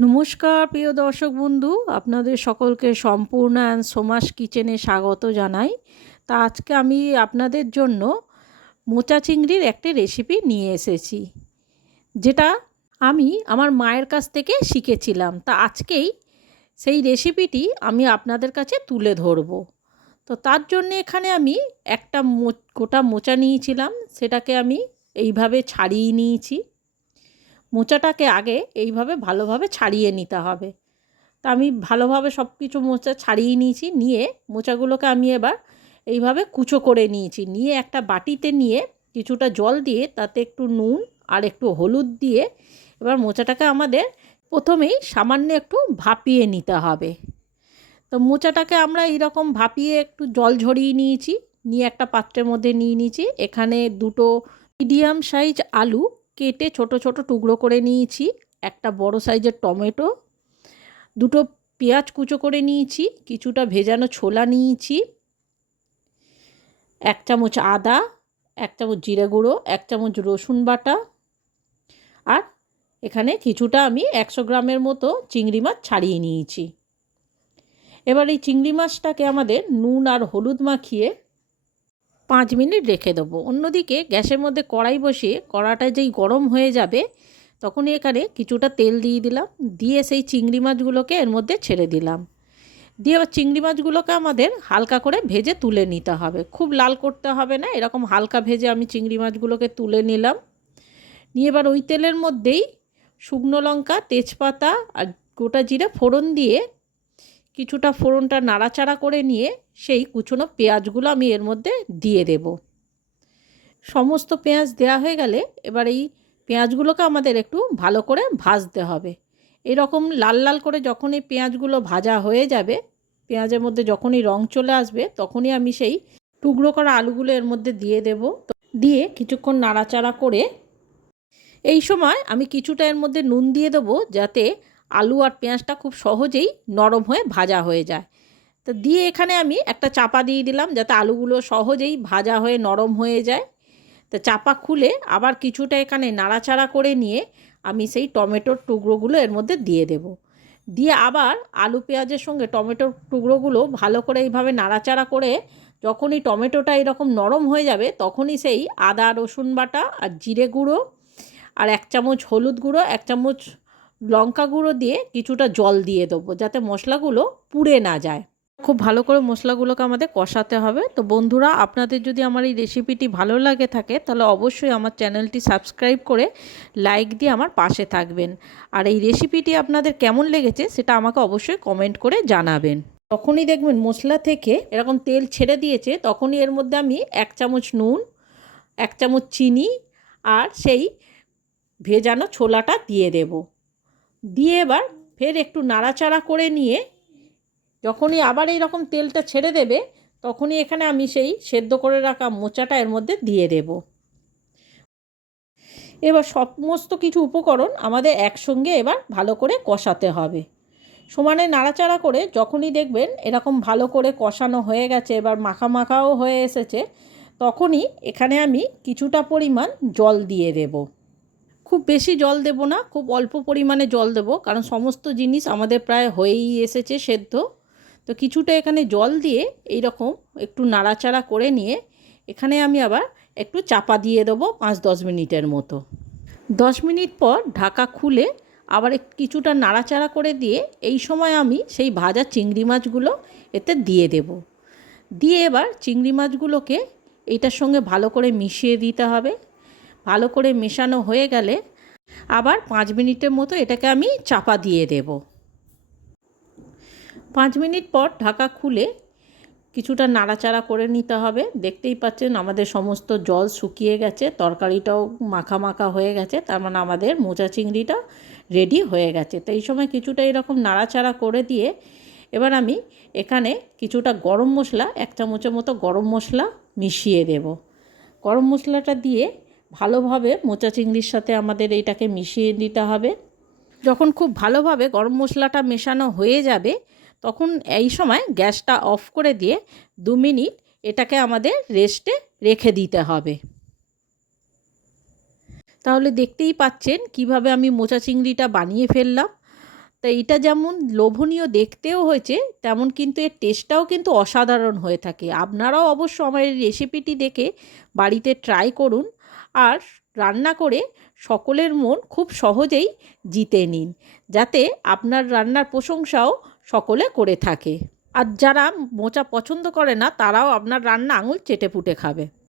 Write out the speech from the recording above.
নমস্কার প্রিয় দর্শক বন্ধু, আপনাদের সকলকে সম্পূর্ণ অ্যান্ড সোমাস কিচেনে স্বাগত জানাই। তা আজকে আমি আপনাদের জন্য মোচা চিংড়ির একটি রেসিপি নিয়ে এসেছি, যেটা আমি আমার মায়ের কাছ থেকে শিখেছিলাম। তা আজকেই সেই রেসিপিটি আমি আপনাদের কাছে তুলে ধরব। তো তার জন্য এখানে আমি একটা গোটা মোচা নিয়েছিলাম, সেটাকে আমি এইভাবে ছাড়িয়ে নিয়েছি। মোচাটাকে আগে এইভাবে ভালোভাবে ছাড়িয়ে নিতে হবে। তা আমি ভালোভাবে সব কিছু মোচা ছাড়িয়ে নিয়েছি। নিয়ে মোচাগুলোকে আমি এবার এইভাবে কুচো করে নিয়েছি। নিয়ে একটা বাটিতে নিয়ে কিছুটা জল দিয়ে তাতে একটু নুন আর একটু হলুদ দিয়ে এবার মোচাটাকে আমাদের প্রথমেই সামান্য একটু ভাপিয়ে নিতে হবে। তো মোচাটাকে আমরা এইরকম ভাপিয়ে একটু জল ঝরিয়ে নিয়েছি। নিয়ে একটা পাত্রের মধ্যে নিয়ে নিয়েছি। এখানে দুটো মিডিয়াম সাইজ আলু কেটে ছোট ছোট টুকরো করে নিয়েছি, একটা বড় সাইজের টমেটো, দুটো পেঁয়াজ কুচো করে নিয়েছি, কিছুটা ভেজানো ছোলা নিয়েছি, 1 চামচ আদা, 1 চামচ জিরে গুঁড়ো, 1 চামচ রসুন বাটা, আর এখানে কিছুটা আমি 100 গ্রামের মতো চিংড়ি মাছ ছাড়িয়ে নিয়েছি। এবার এই চিংড়ি মাছটাকে আমাদের নুন আর হলুদ মাখিয়ে 5 মিনিট রেখে দেবো। অন্যদিকে গ্যাসের মধ্যে কড়াই বসিয়ে কড়াটা যেই গরম হয়ে যাবে তখনই এখানে কিছুটা তেল দিয়ে দিলাম। দিয়ে সেই চিংড়ি মাছগুলোকে এর মধ্যে ছেড়ে দিলাম। দিয়ে এবার চিংড়ি মাছগুলোকে আমাদের হালকা করে ভেজে তুলে নিতে হবে। খুব লাল করতে হবে না, এরকম হালকা ভেজে আমি চিংড়ি মাছগুলোকে তুলে নিলাম। নিয়ে এবার ওই তেলের মধ্যেই শুকনো লঙ্কা, তেজপাতা আর গোটা জিরে ফোড়ন দিয়ে কিছুটা ফোড়নটা নাড়াচাড়া করে নিয়ে সেই কুচনো পেঁয়াজগুলো আমি এর মধ্যে দিয়ে দেব। সমস্ত পেঁয়াজ দেওয়া হয়ে গেলে এবার এই পেঁয়াজগুলোকে আমাদের একটু ভালো করে ভাজতে হবে। এরকম লাল লাল করে যখন এই পেঁয়াজগুলো ভাজা হয়ে যাবে, পেঁয়াজের মধ্যে যখনই রং চলে আসবে তখনই আমি সেই টুকরো করা আলুগুলো এর মধ্যে দিয়ে দেব। দিয়ে কিছুক্ষণ নাড়াচাড়া করে এই সময় আমি কিছুটা এর মধ্যে নুন দিয়ে দেবো, যাতে আলু আর পেঁয়াজটা খুব সহজেই নরম হয়ে ভাজা হয়ে যায়। তো দিয়ে এখানে আমি একটা চাপা দিয়ে দিলাম, যাতে আলুগুলো সহজেই ভাজা হয়ে নরম হয়ে যায়। তো চাপা খুলে আবার কিছুটা এখানে নাড়াচাড়া করে নিয়ে আমি সেই টমেটোর টুকরোগুলো এর মধ্যে দিয়ে দেব। দিয়ে আবার আলু পেঁয়াজের সঙ্গে টমেটোর টুকরোগুলো ভালো করে এইভাবে নাড়াচাড়া করে যখনই টমেটোটা এরকম নরম হয়ে যাবে তখনই সেই আদা রসুন বাটা আর জিরে গুঁড়ো আর 1 চামচ হলুদ গুঁড়ো, 1 চামচ লঙ্কা গুঁড়ো দিয়ে কিছুটা জল দিয়ে দেবো, যাতে মশলাগুলো পুড়ে না যায়। খুব ভালো করে মশলাগুলোকে আমাদের কষাতে হবে। তো বন্ধুরা, আপনাদের যদি আমার এই রেসিপিটি ভালো লাগে থাকে তাহলে অবশ্যই আমার চ্যানেলটি সাবস্ক্রাইব করে লাইক দিয়ে আমার পাশে থাকবেন। আর এই রেসিপিটি আপনাদের কেমন লেগেছে সেটা আমাকে অবশ্যই কমেন্ট করে জানাবেন। তখনই দেখবেন মশলা থেকে এরকম তেল ছেড়ে দিয়েছে, তখনই এর মধ্যে আমি 1 চামচ নুন, 1 চামচ চিনি আর সেই ভেজানো ছোলাটা দিয়ে দেব। দিয়ে এবার ফের একটু নাড়াচাড়া করে নিয়ে যখনই আবার এইরকম তেলটা ছেড়ে দেবে তখনই এখানে আমি সেই সেদ্ধ করে রাখা মোচাটা এর মধ্যে দিয়ে দেব। এবার সমস্ত কিছু উপকরণ আমাদের একসঙ্গে এবার ভালো করে কষাতে হবে। সমানে নাড়াচাড়া করে যখনই দেখবেন এরকম ভালো করে কষানো হয়ে গেছে, এবার মাখা মাখাও হয়ে এসেছে, তখনই এখানে আমি কিছুটা পরিমাণ জল দিয়ে দেব। খুব বেশি জল দেব না, খুব অল্প পরিমাণে জল দেব, কারণ সমস্ত জিনিস আমাদের প্রায় হয়েই এসেছে সেদ্ধ। তো কিছুটা এখানে জল দিয়ে এই রকম একটু নাড়াচাড়া করে নিয়ে এখানে আমি আবার একটু চাপা দিয়ে দেবো 5-10 মিনিটের মতো। 10 মিনিট পর ঢাকা খুলে আবার কিছুটা নাড়াচাড়া করে দিয়ে এই সময় আমি সেই ভাজা চিংড়ি মাছগুলো এতে দিয়ে দেব। দিয়ে এবার চিংড়ি মাছগুলোকে এইটার সঙ্গে ভালো করে মিশিয়ে দিতে হবে। ভালো করে মেশানো হয়ে গেলে আবার 5 মিনিটের মতো এটাকে আমি চাপা দিয়ে দেব। 5 মিনিট পর ঢাকা খুলে কিছুটা নাড়াচাড়া করে নিতে হবে। দেখতেই পাচ্ছেন আমাদের সমস্ত জল শুকিয়ে গেছে, তরকারিটাও মাখা মাখা হয়ে গেছে, তার মানে আমাদের মোচা চিংড়িটা রেডি হয়ে গেছে। তো এই সময় কিছুটা এরকম নাড়াচাড়া করে দিয়ে এবার আমি এখানে কিছুটা গরম মশলা, 1 চামচের মতো গরম মশলা মিশিয়ে দেব। গরম মশলাটা দিয়ে ভালোভাবে মোচা চিংড়ির সাথে আমাদের এইটাকে মিশিয়ে দিতে হবে। যখন খুব ভালোভাবে গরম মশলাটা মেশানো হয়ে যাবে তখন এই সময় গ্যাসটা অফ করে দিয়ে 2 মিনিট এটাকে আমাদের রেস্টে রেখে দিতে হবে। তাহলে দেখতেই পাচ্ছেন কিভাবে আমি মোচা চিংড়িটা বানিয়ে ফেললাম। তো এইটা যেমন লোভনীয় দেখতেও হয়েছে, তেমন কিন্তু এর টেস্টটাও কিন্তু অসাধারণ হয়ে থাকে। আপনারাও অবশ্য আমার এই রেসিপিটি দেখে বাড়িতে ট্রাই করুন আর রান্না করে সকলের মন খুব সহজেই জিতে নিন, যাতে আপনার রান্নার প্রশংসাও সকলে করে থাকে। আর যারা মোচা পছন্দ করে না, তারাও আপনার রান্না আঙুল চেটে পুটে খাবে।